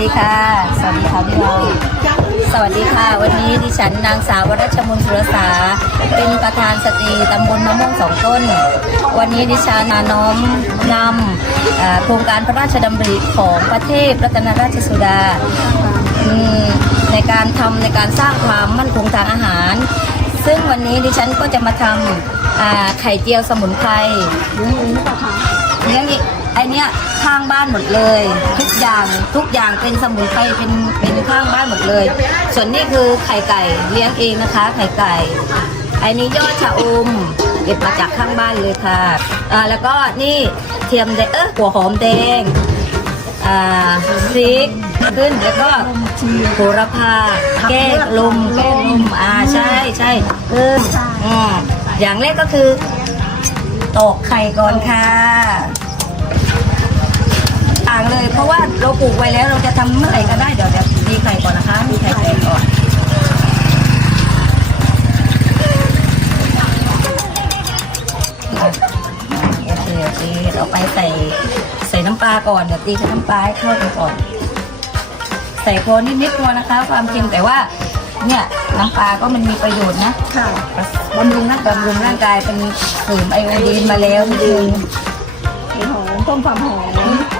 ดีค่ะ สวัสดีค่ะพี่น้องสวัสดีค่ะ วันนี้ดิฉันนางสาววรัชมนต์สุรสา เป็นประธานสตรีตำบลมะม่วงสองต้น วันนี้ดิฉันมาน้อมนำโครงการพระราชดำริของประเทศรัตนราชสุดาในการทำในการสร้างความมั่นคงทางอาหาร ซึ่งวันนี้ดิฉันก็จะมาทำไข่เจียวสมุนไพรเลี้ยงเองหรือเปล่าคะเลี้ยงอีก ไอเนี้ยข้างบ้านหมดเลย ทุกอย่างทุกอย่างเป็นสมุนไพรเป็นเป็นข้างบ้านหมดเลย ส่วนนี้คือไข่ไก่เลี้ยงเองนะคะ ไข่ไก่ไอ้นี้ยอดชะอมเก็บมาจากข้างบ้านเลยค่ะอ่าแล้วก็นี่เทียมแดงเออหัวหอมแดงอ่าพริกขึ้นแล้วก็โหระพาแก้ลมแก้ลมอ่าใช่ใช่เพิ่มอ่าอย่างแรกก็คือตอกไข่ก่อนค่ะ ลูกไว้แล้วเราจะทำเมื่อไหร่ก็ได้เดี๋ยวเดี๋ยวมีไข่ก่อนนะคะมีไข่แดงก่อนโอเคโอเคเราไปใส่ใส่น้ำปลาก่อนเดี๋ยวตีกับน้ำปลาให้เข้ากันก่อน ใส่พอนิดๆพอนะคะ ความเค็มแต่ว่าเนี่ยน้ำปลาก็มันมีประโยชน์นะค่ะบำรุงนะบำรุงร่างกายเป็นเสริมไอโอดีนมาแล้วนิดนึงเห็ดหอมต้มความหอม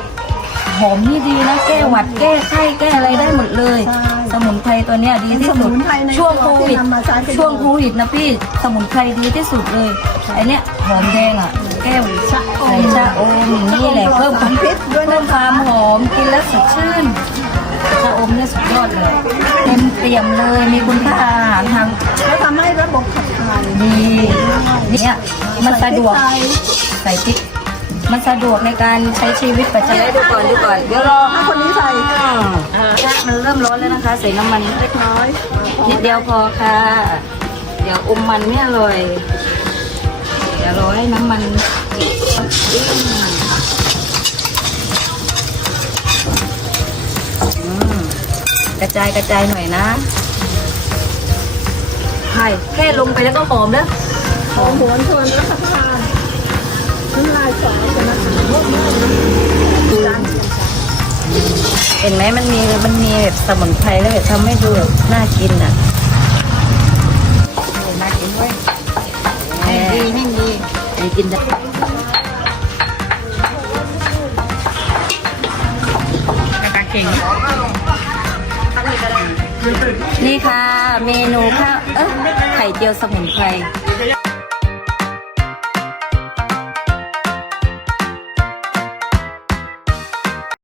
หอมนี่ดีนะแก้หวัดแก้ไข้แก้อะไรได้หมดเลย ใช่สมุนไพรตัวเนี้ยดีที่สสุมุดนไพรในช่วงโควิดที่นำมาใช้เป็น ช่วงโควิดนะพี่สมุนไพรดีที่สุดเลยไอเนี้ยหอมแดงอะ แก้วชะอมใส่ชะอมนี่แหละเพิ่มสารพิษด้วยนะเพิ่มความหอมกินแล้วสดชื่น ชะอมเนี่ยสุดยอดเลยเต็มเปี่ยมเลยมีคุณค่าอาหารทางแล้วทำให้ระบบขับถ่ายดีเนี่ยมันสะดวก ใส่ใส่พริก มันสะดวกในการใช้ชีวิตประจำวันดูก่อนดูก่อนเดี๋ยวรอถ้คนนี้ใส่อ่ามันเริ่มร้อนแล้วนะคะ ใส่น้ำมันเล็กน้อยนิดเดียวพอค่ะ เดี๋ยวอมมันไม่อร่อยเดี๋ยวรอให้น้ำมันกระจายกระจายหน่อยนะใช่แค่ลงไปแล้วก็หอมแล้วหอมหวนชวนรับประทานน้ำลายสอจะ เห็นไหมมันมีมันมีแบบสมุนไพรแล้วแบบทำให้ดูแบบน่ากินอะน่ากินด้วยดีไม่ดีดีกินได้นี่ค่ะ เมนูข้าวเอ้ยไข่เจียวสมุนไพร